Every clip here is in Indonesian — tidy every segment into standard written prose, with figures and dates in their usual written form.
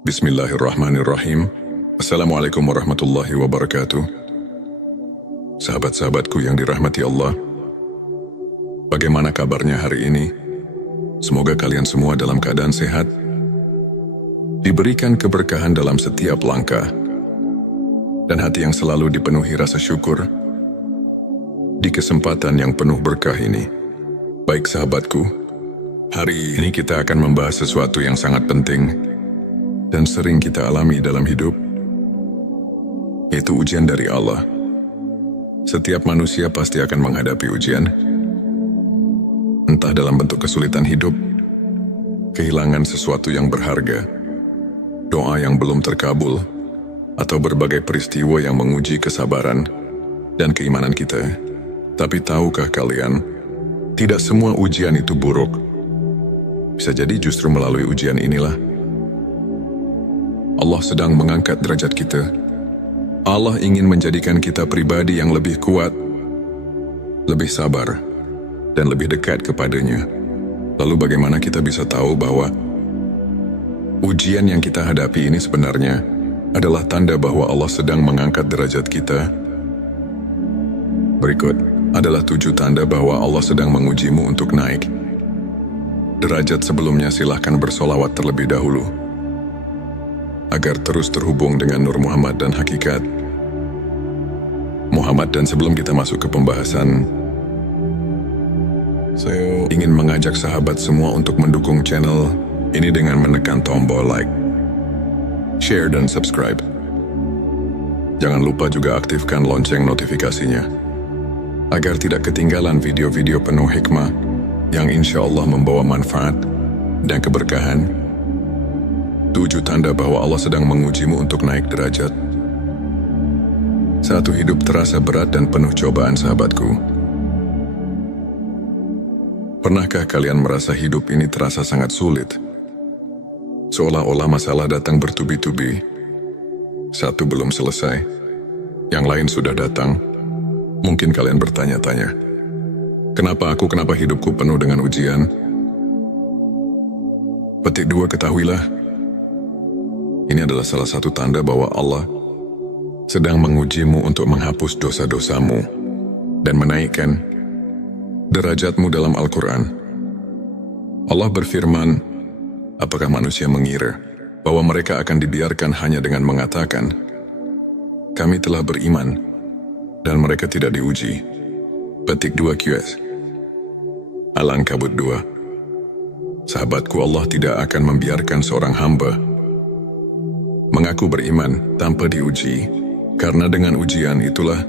Bismillahirrahmanirrahim. Assalamualaikum warahmatullahi wabarakatuh. Sahabat-sahabatku yang dirahmati Allah, bagaimana kabarnya hari ini? Semoga kalian semua dalam keadaan sehat, diberikan keberkahan dalam setiap langkah, dan hati yang selalu dipenuhi rasa syukur di kesempatan yang penuh berkah ini. Baik sahabatku, hari ini kita akan membahas sesuatu yang sangat penting dan sering kita alami dalam hidup, yaitu ujian dari Allah. Setiap manusia pasti akan menghadapi ujian, entah dalam bentuk kesulitan hidup, kehilangan sesuatu yang berharga, doa yang belum terkabul, atau berbagai peristiwa yang menguji kesabaran dan keimanan kita. Tapi tahukah kalian, tidak semua ujian itu buruk. Bisa jadi justru melalui ujian inilah Allah sedang mengangkat derajat kita. Allah ingin menjadikan kita pribadi yang lebih kuat, lebih sabar, dan lebih dekat kepadanya. Lalu bagaimana kita bisa tahu bahwa ujian yang kita hadapi ini sebenarnya adalah tanda bahwa Allah sedang mengangkat derajat kita? Berikut adalah 7 tanda bahwa Allah sedang mengujimu untuk naik derajat. Sebelumnya silahkan bersolawat terlebih dahulu agar terus terhubung dengan Nur Muhammad dan hakikat Muhammad. Dan sebelum kita masuk ke pembahasan, saya ingin mengajak sahabat semua untuk mendukung channel ini dengan menekan tombol like, share, dan subscribe. Jangan lupa juga aktifkan lonceng notifikasinya agar tidak ketinggalan video-video penuh hikmah yang insya Allah membawa manfaat dan keberkahan. 7 tanda bahwa Allah sedang mengujimu untuk naik derajat. 1. Hidup terasa berat dan penuh cobaan. Sahabatku, pernahkah kalian merasa hidup ini terasa sangat sulit? Seolah-olah masalah datang bertubi-tubi. Satu belum selesai, yang lain sudah datang. Mungkin kalian bertanya-tanya, kenapa hidupku penuh dengan ujian? Petik 2, ketahuilah, ini adalah salah satu tanda bahwa Allah sedang mengujimu untuk menghapus dosa-dosamu dan menaikkan derajatmu. Dalam Al-Quran, Allah berfirman, apakah manusia mengira bahwa mereka akan dibiarkan hanya dengan mengatakan, kami telah beriman, dan mereka tidak diuji? Petik 2 QS Al-Ankabut 2. Sahabatku, Allah tidak akan membiarkan seorang hamba mengaku beriman tanpa diuji, karena dengan ujian itulah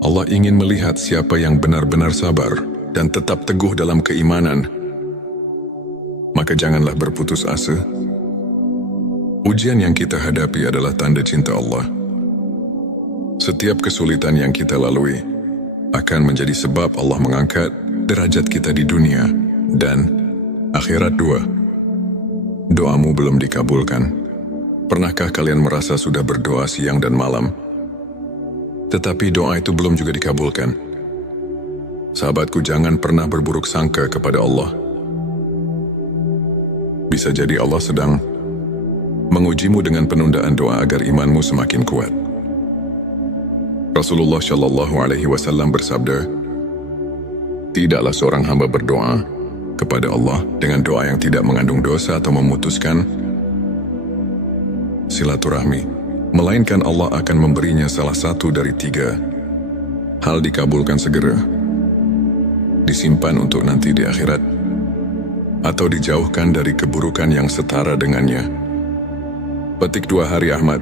Allah ingin melihat siapa yang benar-benar sabar dan tetap teguh dalam keimanan. Maka janganlah berputus asa. Ujian yang kita hadapi adalah tanda cinta Allah. Setiap kesulitan yang kita lalui akan menjadi sebab Allah mengangkat derajat kita di dunia dan akhirat. 2. Doamu belum dikabulkan. Pernahkah kalian merasa sudah berdoa siang dan malam, tetapi doa itu belum juga dikabulkan? Sahabatku, jangan pernah berburuk sangka kepada Allah. Bisa jadi Allah sedang mengujimu dengan penundaan doa agar imanmu semakin kuat. Rasulullah Shallallahu Alaihi Wasallam bersabda, tidaklah seorang hamba berdoa kepada Allah dengan doa yang tidak mengandung dosa atau memutuskan silaturahmi, melainkan Allah akan memberinya salah satu dari 3 hal: dikabulkan segera, disimpan untuk nanti di akhirat, atau dijauhkan dari keburukan yang setara dengannya. Petik 2 Hari Ahmad.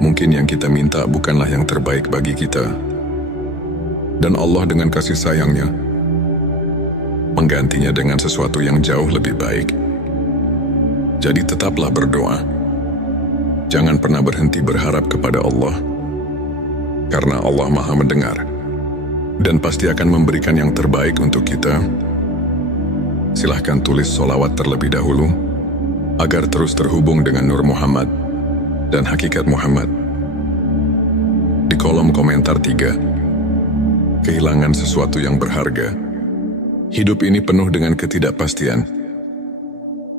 Mungkin yang kita minta bukanlah yang terbaik bagi kita, dan Allah dengan kasih sayangnya menggantinya dengan sesuatu yang jauh lebih baik. Jadi tetaplah berdoa. Jangan pernah berhenti berharap kepada Allah, karena Allah Maha mendengar dan pasti akan memberikan yang terbaik untuk kita. Silahkan tulis solawat terlebih dahulu agar terus terhubung dengan Nur Muhammad dan hakikat Muhammad. Di kolom komentar 3. Kehilangan sesuatu yang berharga. Hidup ini penuh dengan ketidakpastian.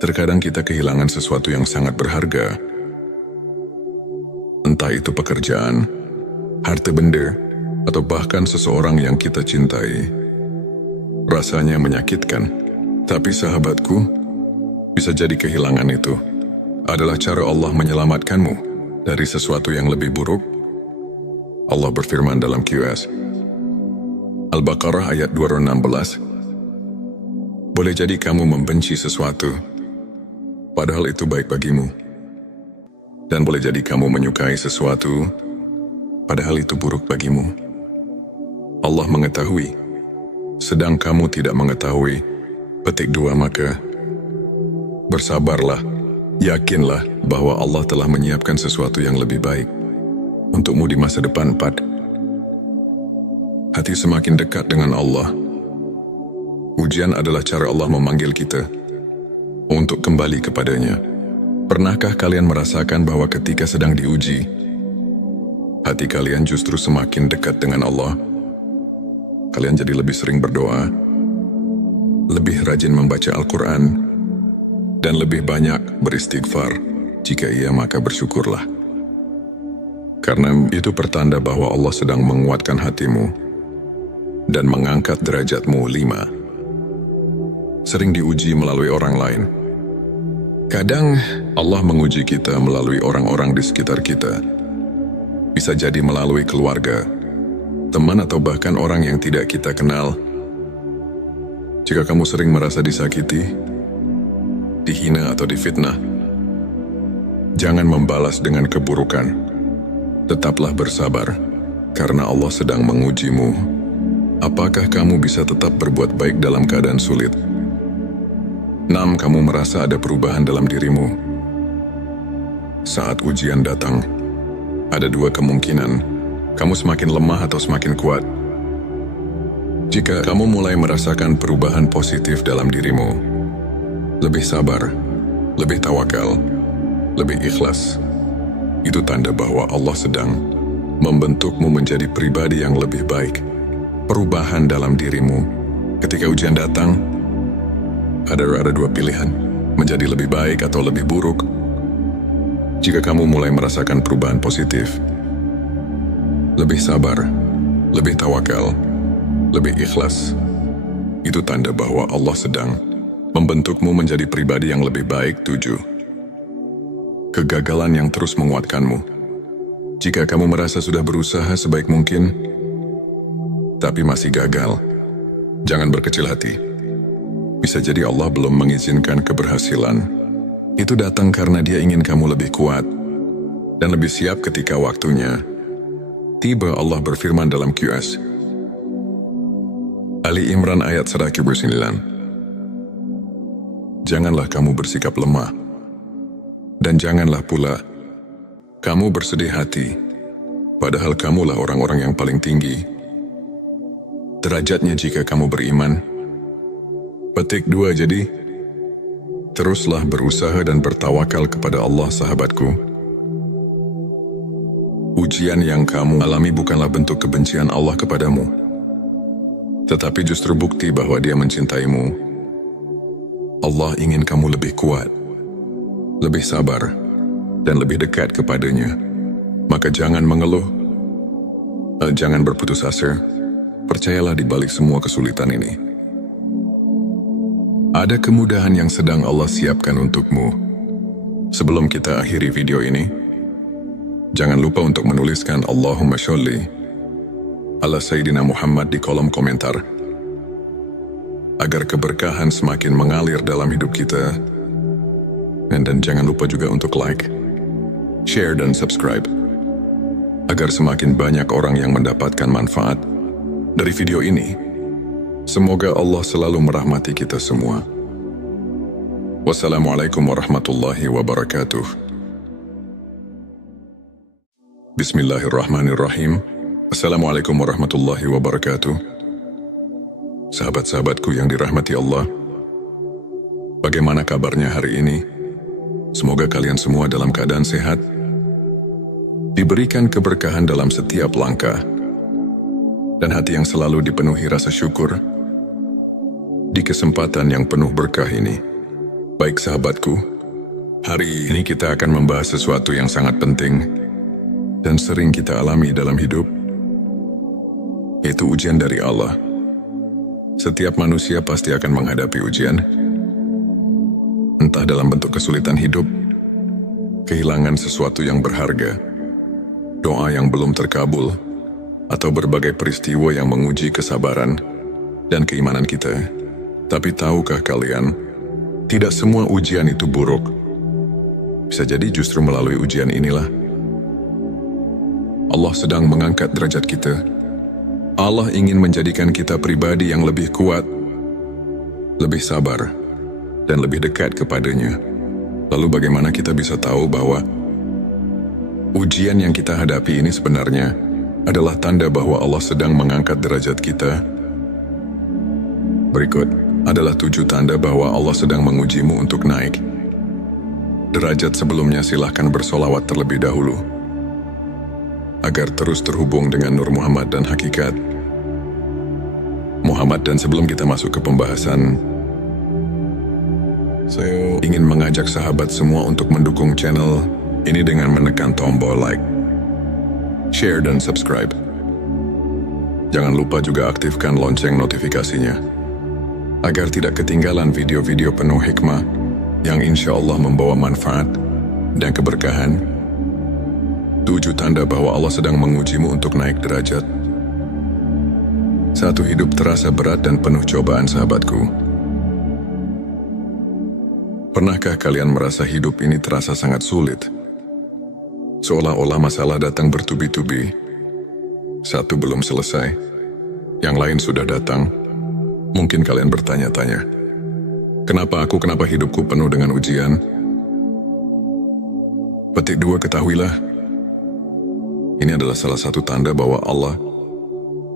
Terkadang kita kehilangan sesuatu yang sangat berharga. Entah itu pekerjaan, harta benda, atau bahkan seseorang yang kita cintai. Rasanya menyakitkan, tapi sahabatku, bisa jadi kehilangan itu adalah cara Allah menyelamatkanmu dari sesuatu yang lebih buruk. Allah berfirman dalam QS Al-Baqarah ayat 216, boleh jadi kamu membenci sesuatu, padahal itu baik bagimu. Dan boleh jadi kamu menyukai sesuatu, padahal itu buruk bagimu. Allah mengetahui, sedang kamu tidak mengetahui. Petik 2, maka bersabarlah, yakinlah bahwa Allah telah menyiapkan sesuatu yang lebih baik untukmu di masa depan. 4. Hati semakin dekat dengan Allah. Ujian adalah cara Allah memanggil kita untuk kembali kepadanya. Pernahkah kalian merasakan bahwa ketika sedang diuji, hati kalian justru semakin dekat dengan Allah? Kalian jadi lebih sering berdoa, lebih rajin membaca Al-Quran, dan lebih banyak beristighfar. Jika iya, maka bersyukurlah. Karena itu pertanda bahwa Allah sedang menguatkan hatimu dan mengangkat derajatmu. 5. Sering diuji melalui orang lain. Kadang Allah menguji kita melalui orang-orang di sekitar kita. Bisa jadi melalui keluarga, teman, atau bahkan orang yang tidak kita kenal. Jika kamu sering merasa disakiti, dihina, atau difitnah, jangan membalas dengan keburukan. Tetaplah bersabar, karena Allah sedang mengujimu. Apakah kamu bisa tetap berbuat baik dalam keadaan sulit? 6. Kamu merasa ada perubahan dalam dirimu. Saat ujian datang, ada 2 kemungkinan. Kamu semakin lemah atau semakin kuat. Jika kamu mulai merasakan perubahan positif dalam dirimu, lebih sabar, lebih tawakal, lebih ikhlas, itu tanda bahwa Allah sedang membentukmu menjadi pribadi yang lebih baik. Perubahan dalam dirimu. Ketika ujian datang, ada 2 pilihan, menjadi lebih baik atau lebih buruk. Jika kamu mulai merasakan perubahan positif, lebih sabar, lebih tawakal, lebih ikhlas, itu tanda bahwa Allah sedang membentukmu menjadi pribadi yang lebih baik. 7. Kegagalan yang terus menguatkanmu. Jika kamu merasa sudah berusaha sebaik mungkin, tapi masih gagal, jangan berkecil hati. Bisa jadi Allah belum mengizinkan keberhasilan. Itu datang karena Dia ingin kamu lebih kuat dan lebih siap ketika waktunya tiba. Allah berfirman dalam QS Ali Imran ayat 109, janganlah kamu bersikap lemah, dan janganlah pula kamu bersedih hati, padahal kamulah orang-orang yang paling tinggi derajatnya jika kamu beriman. Petik 2. Jadi, teruslah berusaha dan bertawakal kepada Allah, sahabatku. Ujian yang kamu alami bukanlah bentuk kebencian Allah kepadamu, tetapi justru bukti bahwa Dia mencintaimu. Allah ingin kamu lebih kuat, lebih sabar, dan lebih dekat kepadanya. Maka jangan mengeluh, jangan berputus asa. Percayalah di balik semua kesulitan ini, ada kemudahan yang sedang Allah siapkan untukmu. Sebelum kita akhiri video ini, jangan lupa untuk menuliskan Allahumma sholli ala Sayyidina Muhammad di kolom komentar, agar keberkahan semakin mengalir dalam hidup kita. Dan jangan lupa juga untuk like, share, dan subscribe, agar semakin banyak orang yang mendapatkan manfaat dari video ini. Semoga Allah selalu merahmati kita semua. Wassalamualaikum warahmatullahi wabarakatuh. Bismillahirrahmanirrahim. Assalamualaikum warahmatullahi wabarakatuh. Sahabat-sahabatku yang dirahmati Allah, bagaimana kabarnya hari ini? Semoga kalian semua dalam keadaan sehat, diberikan keberkahan dalam setiap langkah, dan hati yang selalu dipenuhi rasa syukur di kesempatan yang penuh berkah ini. Baik sahabatku, hari ini kita akan membahas sesuatu yang sangat penting dan sering kita alami dalam hidup, yaitu ujian dari Allah. Setiap manusia pasti akan menghadapi ujian, entah dalam bentuk kesulitan hidup, kehilangan sesuatu yang berharga, doa yang belum terkabul, atau berbagai peristiwa yang menguji kesabaran dan keimanan kita. Tapi tahukah kalian, tidak semua ujian itu buruk. Bisa jadi justru melalui ujian inilah Allah sedang mengangkat derajat kita. Allah ingin menjadikan kita pribadi yang lebih kuat, lebih sabar, dan lebih dekat kepadanya. Lalu bagaimana kita bisa tahu bahwa ujian yang kita hadapi ini sebenarnya adalah tanda bahwa Allah sedang mengangkat derajat kita? Berikut adalah 7 tanda bahwa Allah sedang mengujimu untuk naik derajat. Sebelumnya silahkan bersolawat terlebih dahulu, agar terus terhubung dengan Nur Muhammad dan Hakikat Muhammad. Dan sebelum kita masuk ke pembahasan, saya ingin mengajak sahabat semua untuk mendukung channel ini dengan menekan tombol like, share, dan subscribe. Jangan lupa juga aktifkan lonceng notifikasinya, agar tidak ketinggalan video-video penuh hikmah yang insya Allah membawa manfaat dan keberkahan. 7 tanda bahwa Allah sedang mengujimu untuk naik derajat. 1. Hidup terasa berat dan penuh cobaan. Sahabatku, pernahkah kalian merasa hidup ini terasa sangat sulit? Seolah-olah masalah datang bertubi-tubi. Satu belum selesai, yang lain sudah datang. Mungkin kalian bertanya-tanya, kenapa hidupku penuh dengan ujian? Petik 2, ketahuilah, ini adalah salah satu tanda bahwa Allah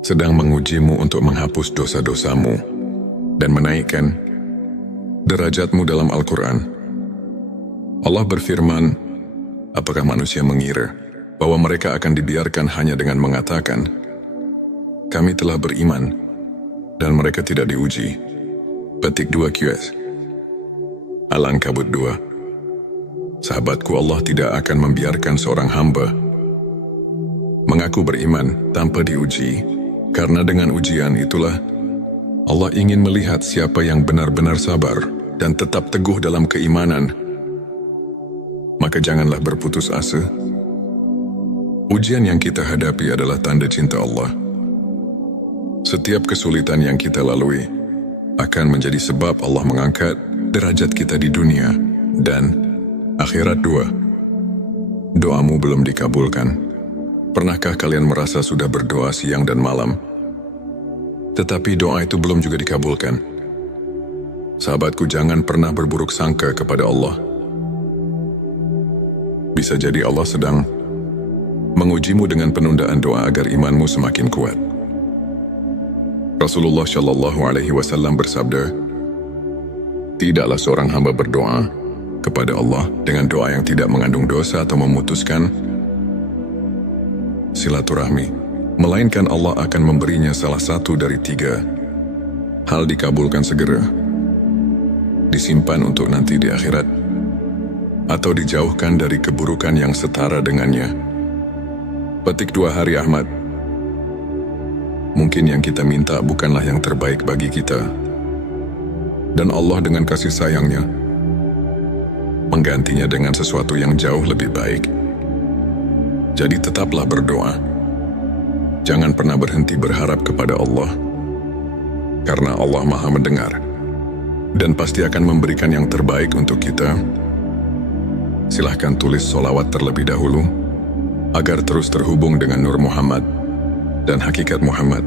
sedang mengujimu untuk menghapus dosa-dosamu dan menaikkan derajatmu. Dalam Al-Quran, Allah berfirman, apakah manusia mengira bahwa mereka akan dibiarkan hanya dengan mengatakan, kami telah beriman, dan mereka tidak diuji? Petik 2 QS Al-Ankabut 2. Sahabatku, Allah tidak akan membiarkan seorang hamba mengaku beriman tanpa diuji, karena dengan ujian itulah Allah ingin melihat siapa yang benar-benar sabar dan tetap teguh dalam keimanan. Maka janganlah berputus asa. Ujian yang kita hadapi adalah tanda cinta Allah. Setiap kesulitan yang kita lalui akan menjadi sebab Allah mengangkat derajat kita di dunia dan akhirat. 2. Doamu belum dikabulkan. Pernahkah kalian merasa sudah berdoa siang dan malam, tetapi doa itu belum juga dikabulkan? Sahabatku, jangan pernah berburuk sangka kepada Allah. Bisa jadi Allah sedang mengujimu dengan penundaan doa agar imanmu semakin kuat. Rasulullah Shallallahu Alaihi Wasallam bersabda, tidaklah seorang hamba berdoa kepada Allah dengan doa yang tidak mengandung dosa atau memutuskan silaturahmi, melainkan Allah akan memberinya salah satu dari 3 hal: dikabulkan segera, disimpan untuk nanti di akhirat, atau dijauhkan dari keburukan yang setara dengannya. Petik 2 Hari Ahmad. Mungkin yang kita minta bukanlah yang terbaik bagi kita, dan Allah dengan kasih sayangnya menggantinya dengan sesuatu yang jauh lebih baik. Jadi tetaplah berdoa. Jangan pernah berhenti berharap kepada Allah, karena Allah Maha mendengar dan pasti akan memberikan yang terbaik untuk kita. Silahkan tulis solawat terlebih dahulu, agar terus terhubung dengan Nur Muhammad dan Hakikat Muhammad.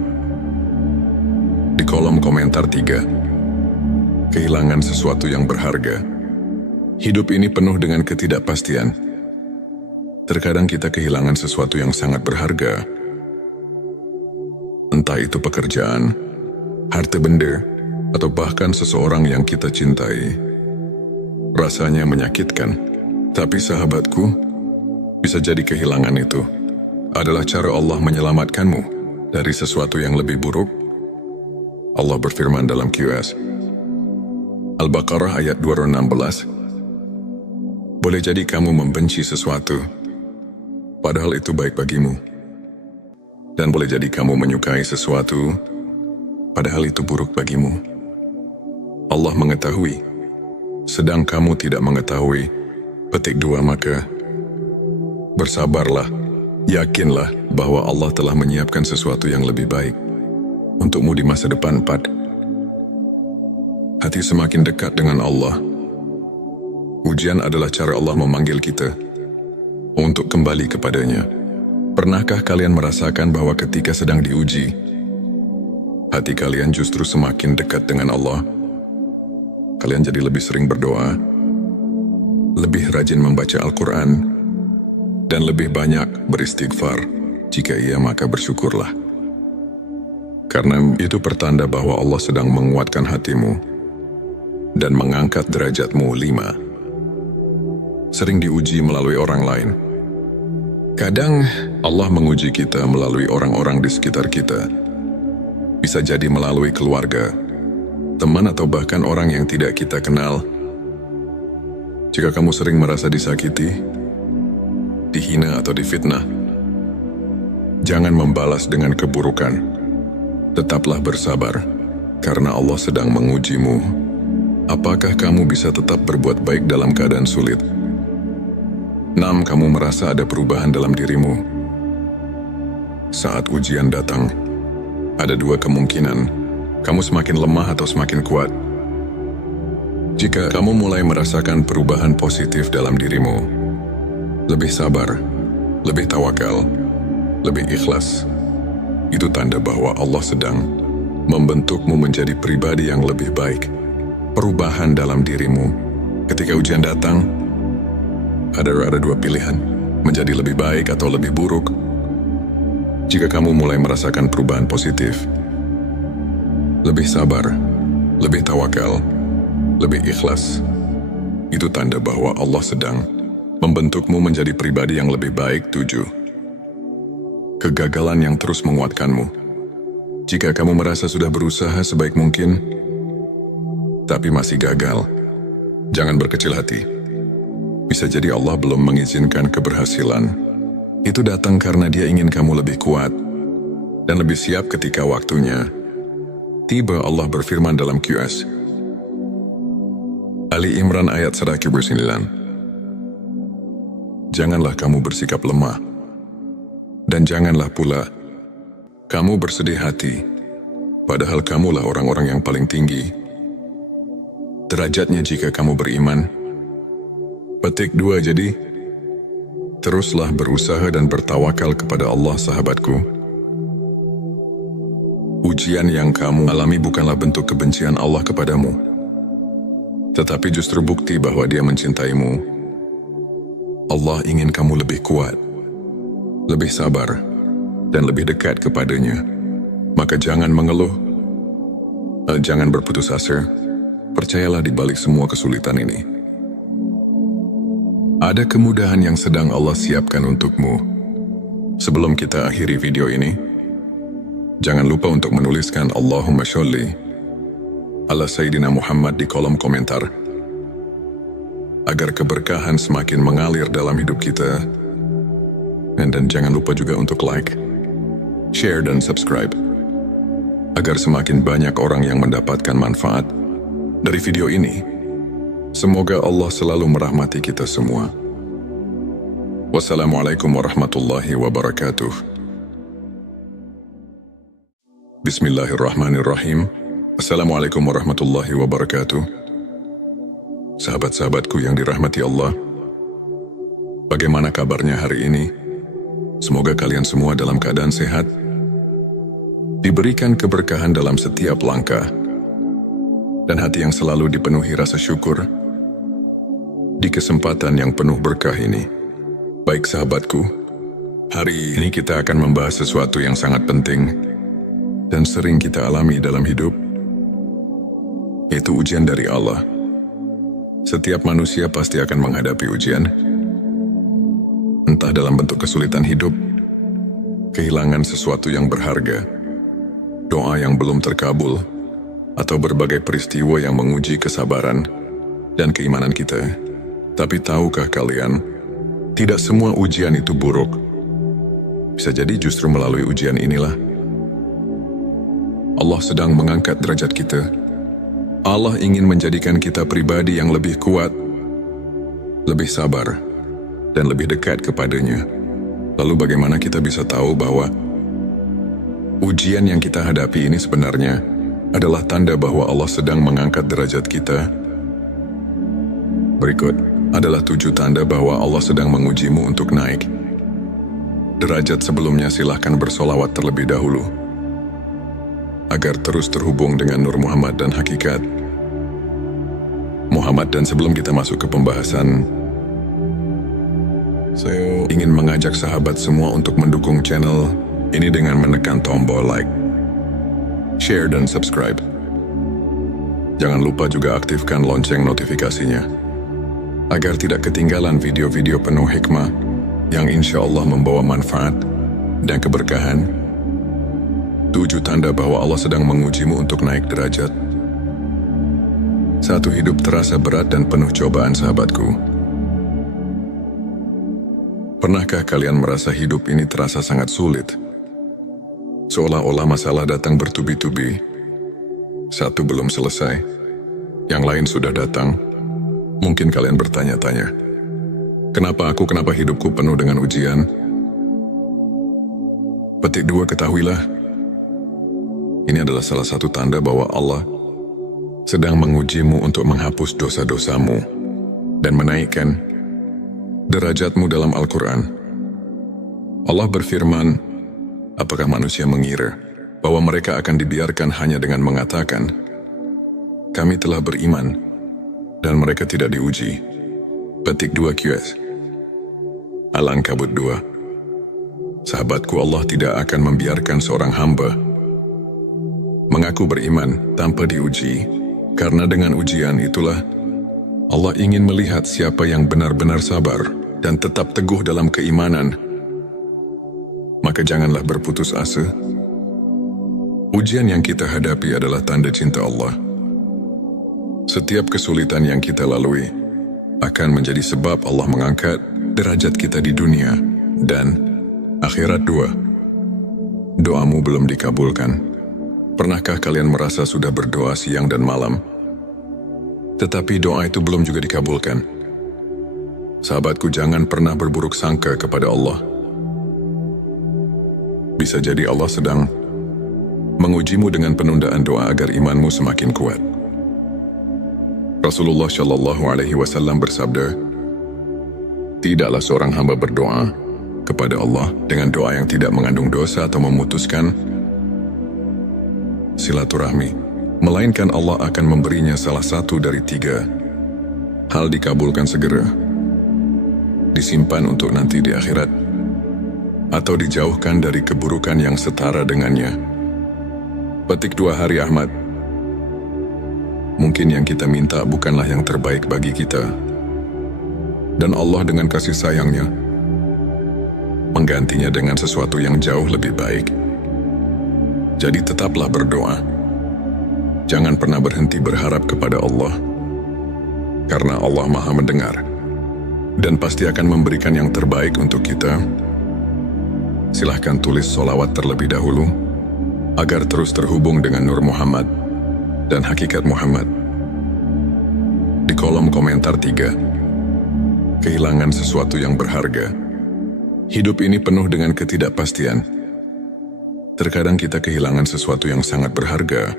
Di kolom komentar 3. Kehilangan sesuatu yang berharga. Hidup ini penuh dengan ketidakpastian. Terkadang kita kehilangan sesuatu yang sangat berharga. Entah itu pekerjaan, harta benda, atau bahkan seseorang yang kita cintai. Rasanya menyakitkan, tapi sahabatku, bisa jadi kehilangan itu adalah cara Allah menyelamatkanmu dari sesuatu yang lebih buruk. Allah berfirman dalam QS Al-Baqarah ayat 216. Boleh jadi kamu membenci sesuatu, padahal itu baik bagimu. Dan boleh jadi kamu menyukai sesuatu, padahal itu buruk bagimu. Allah mengetahui, sedang kamu tidak mengetahui. Petik 2. Maka bersabarlah, yakinlah bahwa Allah telah menyiapkan sesuatu yang lebih baik untukmu di masa depan. 4. Hati semakin dekat dengan Allah. Ujian adalah cara Allah memanggil kita untuk kembali kepadanya. Pernahkah kalian merasakan bahwa ketika sedang diuji, hati kalian justru semakin dekat dengan Allah? Kalian jadi lebih sering berdoa, lebih rajin membaca Al-Quran, dan lebih banyak beristighfar. Jika iya, maka bersyukurlah. Karena itu pertanda bahwa Allah sedang menguatkan hatimu dan mengangkat derajatmu. 5. Sering diuji melalui orang lain. Kadang Allah menguji kita melalui orang-orang di sekitar kita. Bisa jadi melalui keluarga, teman, atau bahkan orang yang tidak kita kenal. Jika kamu sering merasa disakiti, dihina, atau difitnah, jangan membalas dengan keburukan. Tetaplah bersabar, karena Allah sedang mengujimu. Apakah kamu bisa tetap berbuat baik dalam keadaan sulit? 6. Kamu merasa ada perubahan dalam dirimu. Saat ujian datang, ada dua kemungkinan. Kamu semakin lemah atau semakin kuat. Jika kamu mulai merasakan perubahan positif dalam dirimu, lebih sabar, lebih tawakal, lebih ikhlas, itu tanda bahwa Allah sedang membentukmu menjadi pribadi yang lebih baik. Perubahan dalam dirimu. Ketika ujian datang, ada dua pilihan, menjadi lebih baik atau lebih buruk. Jika kamu mulai merasakan perubahan positif, lebih sabar, lebih tawakal, lebih ikhlas, itu tanda bahwa Allah sedang membentukmu menjadi pribadi yang lebih baik. 7. Kegagalan yang terus menguatkanmu. Jika kamu merasa sudah berusaha sebaik mungkin, tapi masih gagal, jangan berkecil hati. Bisa jadi Allah belum mengizinkan keberhasilan. Itu datang karena Dia ingin kamu lebih kuat dan lebih siap ketika waktunya tiba. Allah berfirman dalam QS Ali Imran ayat 109. Janganlah kamu bersikap lemah, dan janganlah pula kamu bersedih hati, padahal kamulah orang-orang yang paling tinggi derajatnya jika kamu beriman. Petik 2. Jadi, teruslah berusaha dan bertawakal kepada Allah, sahabatku. Ujian yang kamu alami bukanlah bentuk kebencian Allah kepadamu, tetapi justru bukti bahwa Dia mencintaimu. Allah ingin kamu lebih kuat, lebih sabar, dan lebih dekat kepadanya. Maka jangan mengeluh, jangan berputus asa. Percayalah di balik semua kesulitan ini, ada kemudahan yang sedang Allah siapkan untukmu. Sebelum kita akhiri video ini, jangan lupa untuk menuliskan Allahumma sholli ala Sayyidina Muhammad di kolom komentar, agar keberkahan semakin mengalir dalam hidup kita. Dan jangan lupa juga untuk like, share, dan subscribe, agar semakin banyak orang yang mendapatkan manfaat dari video ini. Semoga Allah selalu merahmati kita semua. Wassalamualaikum warahmatullahi wabarakatuh. Bismillahirrahmanirrahim. Assalamualaikum warahmatullahi wabarakatuh. Sahabat-sahabatku yang dirahmati Allah, bagaimana kabarnya hari ini? Semoga kalian semua dalam keadaan sehat, diberikan keberkahan dalam setiap langkah, dan hati yang selalu dipenuhi rasa syukur di kesempatan yang penuh berkah ini. Baik sahabatku, hari ini kita akan membahas sesuatu yang sangat penting dan sering kita alami dalam hidup, yaitu ujian dari Allah. Setiap manusia pasti akan menghadapi ujian, entah dalam bentuk kesulitan hidup, kehilangan sesuatu yang berharga, doa yang belum terkabul, atau berbagai peristiwa yang menguji kesabaran dan keimanan kita. Tapi tahukah kalian, tidak semua ujian itu buruk. Bisa jadi justru melalui ujian inilah Allah sedang mengangkat derajat kita. Allah ingin menjadikan kita pribadi yang lebih kuat, lebih sabar, dan lebih dekat kepadanya. Lalu bagaimana kita bisa tahu bahwa ujian yang kita hadapi ini sebenarnya adalah tanda bahwa Allah sedang mengangkat derajat kita? Berikut adalah 7 tanda bahwa Allah sedang mengujimu untuk naik derajat. Sebelumnya silahkan bersolawat terlebih dahulu agar terus terhubung dengan Nur Muhammad dan hakikat Muhammad. Dan sebelum kita masuk ke pembahasan, saya ingin mengajak sahabat semua untuk mendukung channel ini dengan menekan tombol like, share, dan subscribe. Jangan lupa juga aktifkan lonceng notifikasinya agar tidak ketinggalan video-video penuh hikmah yang insya Allah membawa manfaat dan keberkahan. 7 tanda bahwa Allah sedang mengujimu untuk naik derajat. 1. Hidup terasa berat dan penuh cobaan. Sahabatku, pernahkah kalian merasa hidup ini terasa sangat sulit? Seolah-olah masalah datang bertubi-tubi. Satu belum selesai, yang lain sudah datang. Mungkin kalian bertanya-tanya, kenapa hidupku penuh dengan ujian? Petik 2, ketahuilah, ini adalah salah satu tanda bahwa Allah sedang mengujimu untuk menghapus dosa-dosamu dan menaikkan derajatmu. Dalam Al-Quran, Allah berfirman, apakah manusia mengira bahwa mereka akan dibiarkan hanya dengan mengatakan, kami telah beriman, dan mereka tidak diuji? Petik 2 QS Al-Ankabut 2. Sahabatku, Allah tidak akan membiarkan seorang hamba mengaku beriman tanpa diuji, karena dengan ujian itulah Allah ingin melihat siapa yang benar-benar sabar dan tetap teguh dalam keimanan. Maka janganlah berputus asa. Ujian yang kita hadapi adalah tanda cinta Allah. Setiap kesulitan yang kita lalui akan menjadi sebab Allah mengangkat derajat kita di dunia dan akhirat. 2. Doamu belum dikabulkan. Pernahkah kalian merasa sudah berdoa siang dan malam, tetapi doa itu belum juga dikabulkan? Sahabatku, jangan pernah berburuk sangka kepada Allah. Bisa jadi Allah sedang mengujimu dengan penundaan doa agar imanmu semakin kuat. Rasulullah Shallallahu Alaihi Wasallam bersabda, tidaklah seorang hamba berdoa kepada Allah dengan doa yang tidak mengandung dosa atau memutuskan silaturahmi, melainkan Allah akan memberinya salah satu dari 3 hal: dikabulkan segera, disimpan untuk nanti di akhirat, atau dijauhkan dari keburukan yang setara dengannya. Petik 2 Hari Ahmad. Mungkin yang kita minta bukanlah yang terbaik bagi kita, dan Allah dengan kasih sayangnya menggantinya dengan sesuatu yang jauh lebih baik. Jadi tetaplah berdoa. Jangan pernah berhenti berharap kepada Allah, karena Allah Maha mendengar dan pasti akan memberikan yang terbaik untuk kita. Silahkan tulis solawat terlebih dahulu agar terus terhubung dengan Nur Muhammad dan hakikat Muhammad. Di kolom komentar 3. Kehilangan sesuatu yang berharga. Hidup ini penuh dengan ketidakpastian. Terkadang kita kehilangan sesuatu yang sangat berharga.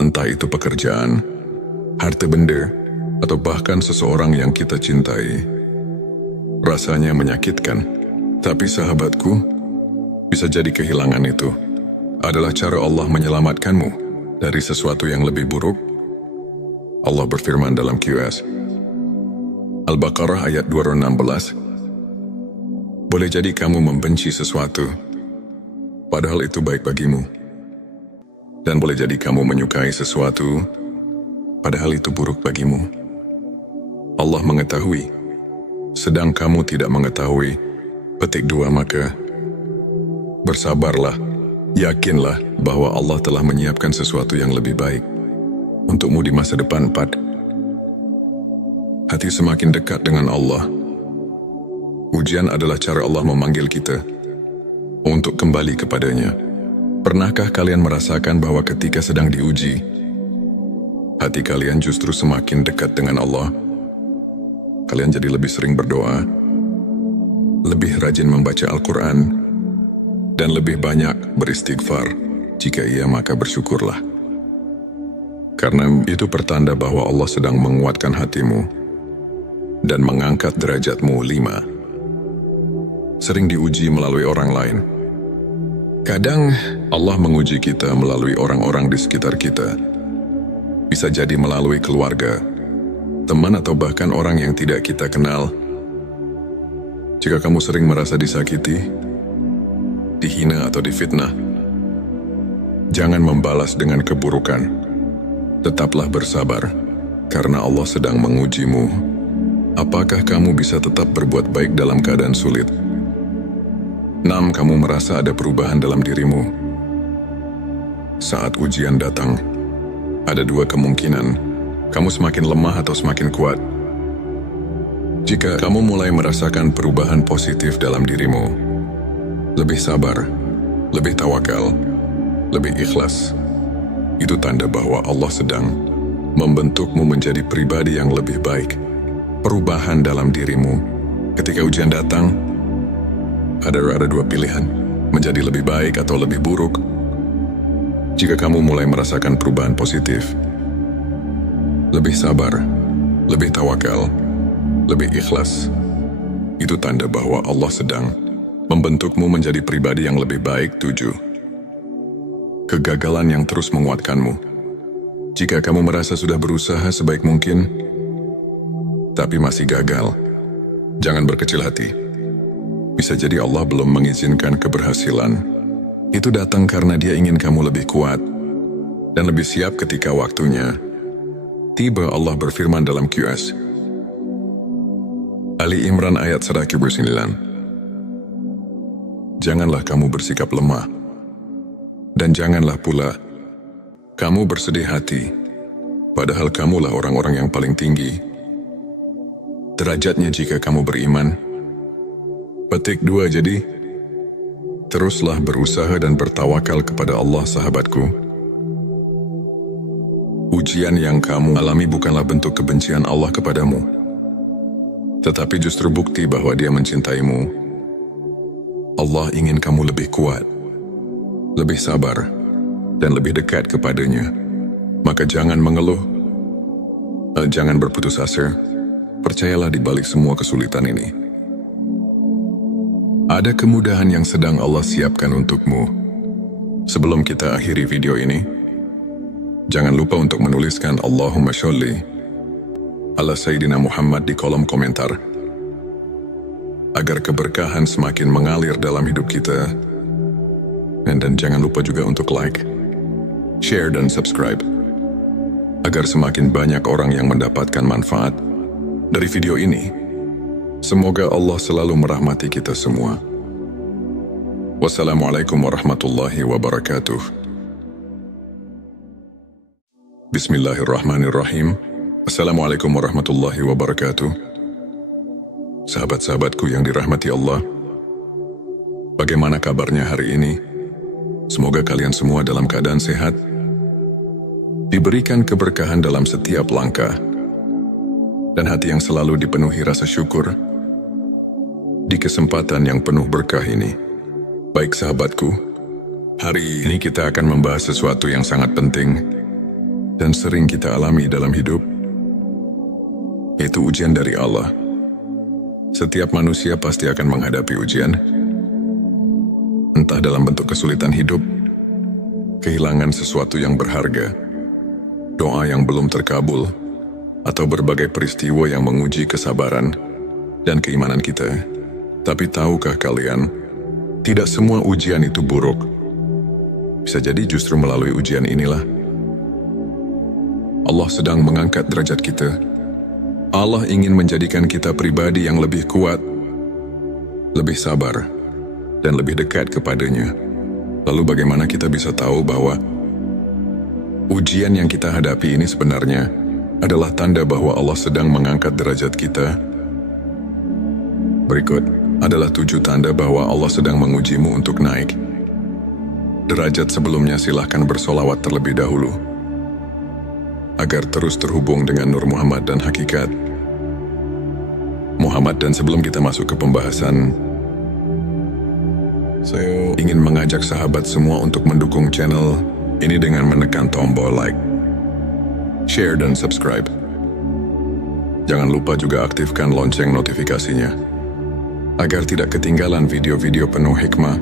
Entah itu pekerjaan, harta benda, atau bahkan seseorang yang kita cintai. Rasanya menyakitkan, tapi sahabatku, bisa jadi kehilangan itu adalah cara Allah menyelamatkanmu dari sesuatu yang lebih buruk. Allah berfirman dalam QS Al-Baqarah ayat 216, boleh jadi kamu membenci sesuatu, padahal itu baik bagimu. Dan boleh jadi kamu menyukai sesuatu, padahal itu buruk bagimu. Allah mengetahui, sedang kamu tidak mengetahui. Petik 2 Maka bersabarlah Yakinlah bahwa Allah telah menyiapkan sesuatu yang lebih baik untukmu di masa depan. 4. Hati semakin dekat dengan Allah. Ujian adalah cara Allah memanggil kita untuk kembali kepadanya. Pernahkah kalian merasakan bahwa ketika sedang diuji, hati kalian justru semakin dekat dengan Allah? Kalian jadi lebih sering berdoa, lebih rajin membaca Al-Quran, dan lebih banyak beristighfar. Jika iya, maka bersyukurlah. Karena itu pertanda bahwa Allah sedang menguatkan hatimu dan mengangkat derajatmu. 5. Sering diuji melalui orang lain. Kadang Allah menguji kita melalui orang-orang di sekitar kita. Bisa jadi melalui keluarga, teman, atau bahkan orang yang tidak kita kenal. Jika kamu sering merasa disakiti, dihina, atau difitnah, jangan membalas dengan keburukan. Tetaplah bersabar, karena Allah sedang mengujimu. Apakah kamu bisa tetap berbuat baik dalam keadaan sulit? 6. Kamu merasa ada perubahan dalam dirimu. Saat ujian datang, ada dua kemungkinan: kamu semakin lemah atau semakin kuat. Jika kamu mulai merasakan perubahan positif dalam dirimu, lebih sabar, lebih tawakal, lebih ikhlas, itu tanda bahwa Allah sedang membentukmu menjadi pribadi yang lebih baik. Perubahan dalam dirimu. Ketika ujian datang, ada dua pilihan: menjadi lebih baik atau lebih buruk. Jika kamu mulai merasakan perubahan positif, lebih sabar, lebih tawakal, lebih ikhlas, itu tanda bahwa Allah sedang membentukmu menjadi pribadi yang lebih baik. 7. Kegagalan yang terus menguatkanmu. Jika kamu merasa sudah berusaha sebaik mungkin, tapi masih gagal, jangan berkecil hati. Bisa jadi Allah belum mengizinkan keberhasilan. Itu datang karena Dia ingin kamu lebih kuat dan lebih siap ketika waktunya tiba. Allah berfirman dalam QS Ali Imran ayat 109. Janganlah kamu bersikap lemah, dan janganlah pula kamu bersedih hati, padahal kamulah orang-orang yang paling tinggi derajatnya jika kamu beriman. Petik 2. Jadi, teruslah berusaha dan bertawakal kepada Allah, sahabatku. Ujian yang kamu alami bukanlah bentuk kebencian Allah kepadamu, tetapi justru bukti bahwa Dia mencintaimu. Allah ingin kamu lebih kuat, lebih sabar, dan lebih dekat kepadanya. Maka jangan mengeluh, jangan berputus asa. Percayalah di balik semua kesulitan ini, ada kemudahan yang sedang Allah siapkan untukmu. Sebelum kita akhiri video ini, jangan lupa untuk menuliskan Allahumma sholli ala Sayyidina Muhammad di kolom komentar, agar keberkahan semakin mengalir dalam hidup kita. Dan jangan lupa juga untuk like, share, dan subscribe, agar semakin banyak orang yang mendapatkan manfaat dari video ini. Semoga Allah selalu merahmati kita semua. Wassalamualaikum warahmatullahi wabarakatuh. Bismillahirrahmanirrahim. Assalamualaikum warahmatullahi wabarakatuh. Sahabat-sahabatku yang dirahmati Allah, bagaimana kabarnya hari ini? Semoga kalian semua dalam keadaan sehat, diberikan keberkahan dalam setiap langkah, dan hati yang selalu dipenuhi rasa syukur di kesempatan yang penuh berkah ini. Baik sahabatku, hari ini kita akan membahas sesuatu yang sangat penting dan sering kita alami dalam hidup, yaitu ujian dari Allah. Setiap manusia pasti akan menghadapi ujian, entah dalam bentuk kesulitan hidup, kehilangan sesuatu yang berharga, doa yang belum terkabul, atau berbagai peristiwa yang menguji kesabaran dan keimanan kita. Tapi tahukah kalian, tidak semua ujian itu buruk. Bisa jadi justru melalui ujian inilah Allah sedang mengangkat derajat kita. Allah ingin menjadikan kita pribadi yang lebih kuat, lebih sabar, dan lebih dekat kepadanya. Lalu bagaimana kita bisa tahu bahwa ujian yang kita hadapi ini sebenarnya adalah tanda bahwa Allah sedang mengangkat derajat kita? Berikut adalah 7 tanda bahwa Allah sedang mengujimu untuk naik derajat. Sebelumnya silahkan bersolawat terlebih dahulu agar terus terhubung dengan Nur Muhammad dan hakikat Muhammad. Dan sebelum kita masuk ke pembahasan, saya ingin mengajak sahabat semua untuk mendukung channel ini dengan menekan tombol like, share, dan subscribe. Jangan lupa juga aktifkan lonceng notifikasinya agar tidak ketinggalan video-video penuh hikmah